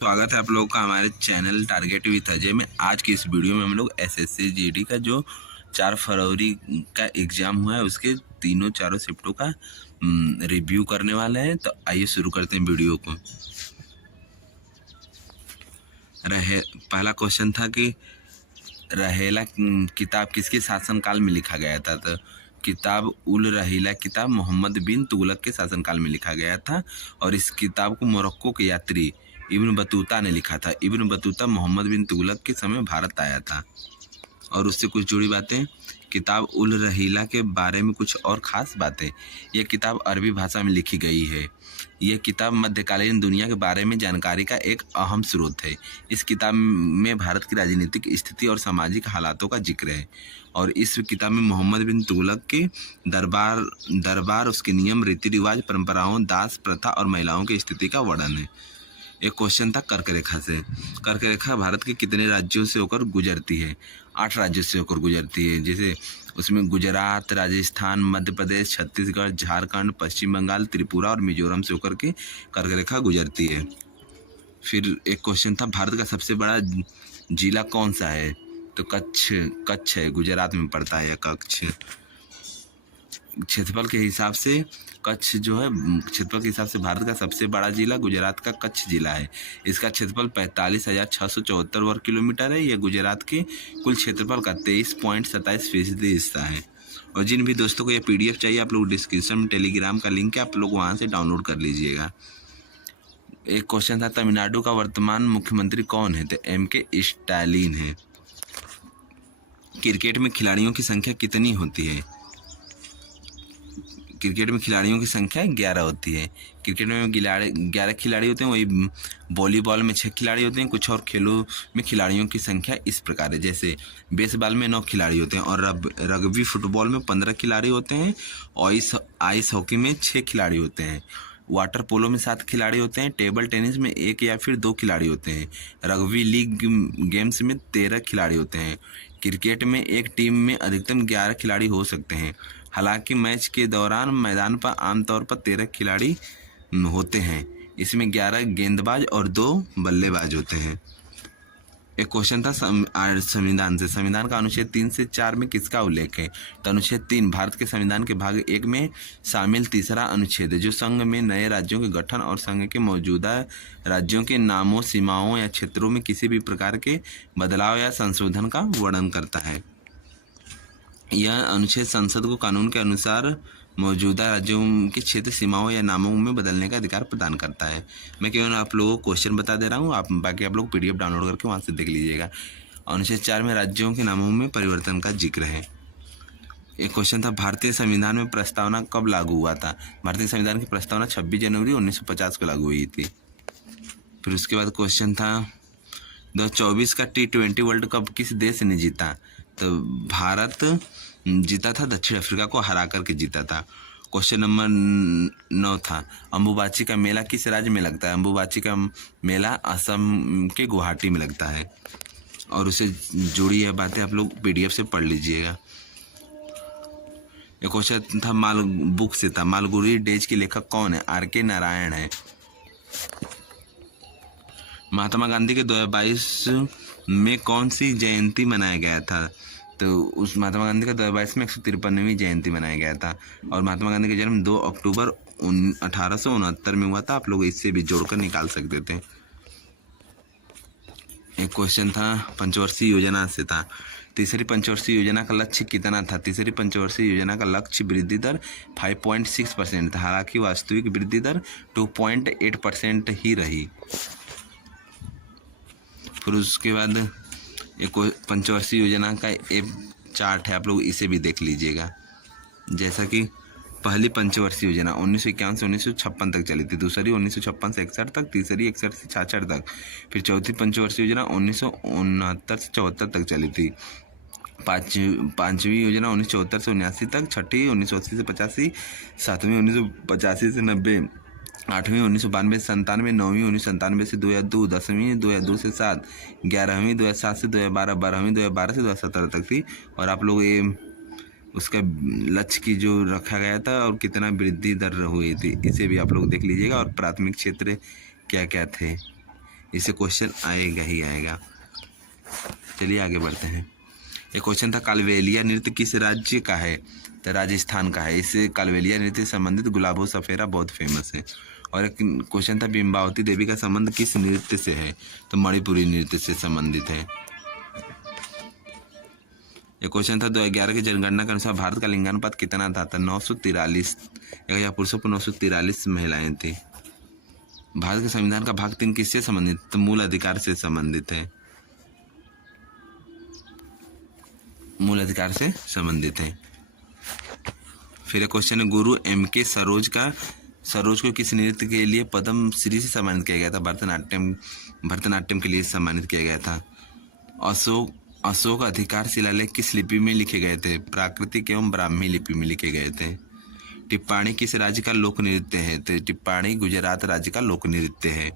स्वागत है आप लोगों का हमारे चैनल टारगेट विद अजय में। आज की इस वीडियो में हम लोग एसएससी जीडी का जो 4 फरवरी का एग्ज़ाम हुआ है उसके चारों शिफ्टों का रिव्यू करने वाले हैं। तो आइए शुरू करते हैं वीडियो को। पहला क्वेश्चन था कि रहेला किताब किसके शासनकाल में लिखा गया था। तो किताब उल रहीला किताब मोहम्मद बिन तुगलक के शासनकाल में लिखा गया था और इस किताब को मोरक्को के यात्री इब्न बतूता ने लिखा था। इब्न बतूता मोहम्मद बिन तुगलक के समय भारत आया था। और उससे कुछ जुड़ी बातें, किताब उल रहीला के बारे में कुछ और ख़ास बातें। यह किताब अरबी भाषा में लिखी गई है। यह किताब मध्यकालीन दुनिया के बारे में जानकारी का एक अहम स्रोत है। इस किताब में भारत की राजनीतिक स्थिति और सामाजिक हालातों का जिक्र है और इस किताब में मोहम्मद बिन तुगलक के दरबार उसके नियम, रीति रिवाज, परंपराओं, दास प्रथा और महिलाओं की स्थिति का वर्णन है। एक क्वेश्चन था कर्क रेखा से। कर्क रेखा भारत के कितने राज्यों से होकर गुजरती है। 8 राज्यों से होकर गुजरती है, जैसे उसमें गुजरात, राजस्थान, मध्य प्रदेश, छत्तीसगढ़, झारखंड, पश्चिम बंगाल, त्रिपुरा और मिजोरम से होकर के कर्क रेखा गुजरती है। फिर एक क्वेश्चन था भारत का सबसे बड़ा जिला कौन सा है। तो कच्छ है, गुजरात में पड़ता है यह कच्छ। क्षेत्रफल के हिसाब से कच्छ जो है, क्षेत्रफल के हिसाब से भारत का सबसे बड़ा जिला गुजरात का कच्छ जिला है। इसका क्षेत्रफल 45,674 वर्ग किलोमीटर है। यह गुजरात के कुल क्षेत्रफल का 23.27% हिस्सा है। और जिन भी दोस्तों को यह PDF चाहिए, आप लोग डिस्क्रिप्शन में टेलीग्राम का लिंक है, आप लोग वहाँ से डाउनलोड कर लीजिएगा। एक क्वेश्चन था तमिलनाडु का वर्तमान मुख्यमंत्री कौन है। तो MK स्टालिन है। क्रिकेट में खिलाड़ियों की संख्या कितनी होती है। क्रिकेट में खिलाड़ियों की संख्या 11 होती है। क्रिकेट में 11 खिलाड़ी होते हैं। वही वॉलीबॉल में 6 खिलाड़ी होते हैं। कुछ और खेलों में खिलाड़ियों की संख्या इस प्रकार है, जैसे बेसबॉल में 9 खिलाड़ी होते हैं और रग्बी फुटबॉल में 15 खिलाड़ी होते हैं और आइस हॉकी में 6 खिलाड़ी होते हैं। वाटर पोलो में 7 खिलाड़ी होते हैं। टेबल टेनिस में 1 या फिर 2 खिलाड़ी होते हैं। रग्बी लीग गेम्स में 13 खिलाड़ी होते हैं। क्रिकेट में एक टीम में अधिकतम 11 खिलाड़ी हो सकते हैं। हालांकि मैच के दौरान मैदान पर आमतौर पर 13 खिलाड़ी होते हैं। इसमें 11 गेंदबाज और 2 बल्लेबाज होते हैं। एक क्वेश्चन था संविधान से। संविधान का अनुच्छेद 3 से 4 में किसका उल्लेख है। तो अनुच्छेद 3 भारत के संविधान के भाग 1 में शामिल तीसरा अनुच्छेद है, जो संघ में नए राज्यों के गठन और संघ के मौजूदा राज्यों के नामों, सीमाओं या क्षेत्रों में किसी भी प्रकार के बदलाव या संशोधन का वर्णन करता है। यह अनुच्छेद संसद को कानून के अनुसार मौजूदा राज्यों के क्षेत्र, सीमाओं या नामों में बदलने का अधिकार प्रदान करता है। मैं केवल आप लोगों को क्वेश्चन बता दे रहा हूँ, बाकी आप लोग PDF डाउनलोड करके वहाँ से देख लीजिएगा। अनुच्छेद 4 में राज्यों के नामों में परिवर्तन का जिक्र है। एक क्वेश्चन था भारतीय संविधान में प्रस्तावना कब लागू हुआ था। भारतीय संविधान की प्रस्तावना 26 जनवरी 1950 को लागू हुई थी। फिर उसके बाद क्वेश्चन था 2024 का T20 वर्ल्ड कप किस देश ने जीता। तो भारत जीता था, दक्षिण अफ्रीका को हरा करके जीता था। क्वेश्चन नंबर 9 था अम्बुबाची का मेला किस राज्य में लगता है। अम्बुबाची का मेला असम के गुवाहाटी में लगता है और उससे जुड़ी यह बातें आप लोग PDF से पढ़ लीजिएगा। एक क्वेश्चन था बुक से था मालगुडी डेज के लेखक कौन है। RK नारायण है। महात्मा गांधी के 2022 में कौन सी जयंती मनाया गया था। तो उस महात्मा गांधी का 2022 में 153वीं जयंती मनाया गया था और महात्मा गांधी का जन्म 2 अक्टूबर 1869 में हुआ था। आप लोग इससे भी जोड़कर निकाल सकते थे। एक क्वेश्चन था पंचवर्षीय योजना से था तीसरी पंचवर्षीय योजना का लक्ष्य कितना था। तीसरी पंचवर्षीय योजना का लक्ष्य वृद्धि दर 5.6% था। हालांकि वास्तविक वृद्धि दर 2.8% ही रही। फिर उसके बाद एक पंचवर्षीय योजना का एक चार्ट है, आप लोग इसे भी देख लीजिएगा। जैसा कि पहली पंचवर्षीय योजना 1951 से 1956 तक चली थी, दूसरी 1956 से 61 तक, तीसरी 61 से 66 तक, फिर चौथी पंचवर्षीय योजना 1969 से 74 तक चली थी, पाँचवीं योजना 1974 से 79 तक, छठी 1980 से 85, सातवीं 1985 से 90, 8वीं 1992 से 97, 9वीं 1997 से 2002, 10वीं 2002 से 7, 11वीं 2007 से 2012, 12वीं 2012 से 2017 तक थी। और आप लोग ये उसका लक्ष्य की जो रखा गया था और कितना वृद्धि दर हुई थी, इसे भी आप लोग देख लीजिएगा। और प्राथमिक क्षेत्र क्या क्या थे इससे क्वेश्चन आएगा ही आएगा। चलिए आगे बढ़ते हैं। एक क्वेश्चन था कालबेलिया नृत्य किस राज्य का है, तो राजस्थान का है। इस कालबेलिया नृत्य से संबंधित गुलाबो सफेरा बहुत फेमस है। और एक क्वेश्चन था बिम्बावती देवी का संबंध किस नृत्य से है, तो मणिपुरी नृत्य से संबंधित है। एक क्वेश्चन था 2011 की जनगणना के अनुसार भारत का लिंगानुपात कितना था, तो 943, 1000 पुरुषों पर 943 महिलाएं थी। भारत के संविधान का भाग 3 किससे संबंधित, तो मूल अधिकार से संबंधित है। मूल अधिकार से संबंधित है। फिर एक क्वेश्चन है गुरु M.K. सरोज को किस नृत्य के लिए पद्म श्री से सम्मानित किया गया था, भरतनाट्यम के लिए सम्मानित किया गया था। अशोक अधिकार शिलालेख किस लिपि में लिखे गए थे, प्राकृतिक एवं ब्राह्मी लिपि में लिखे गए थे। टिप्पाणी किस राज्य का लोक नृत्य है, तो टिप्पाणी गुजरात राज्य का लोक नृत्य है।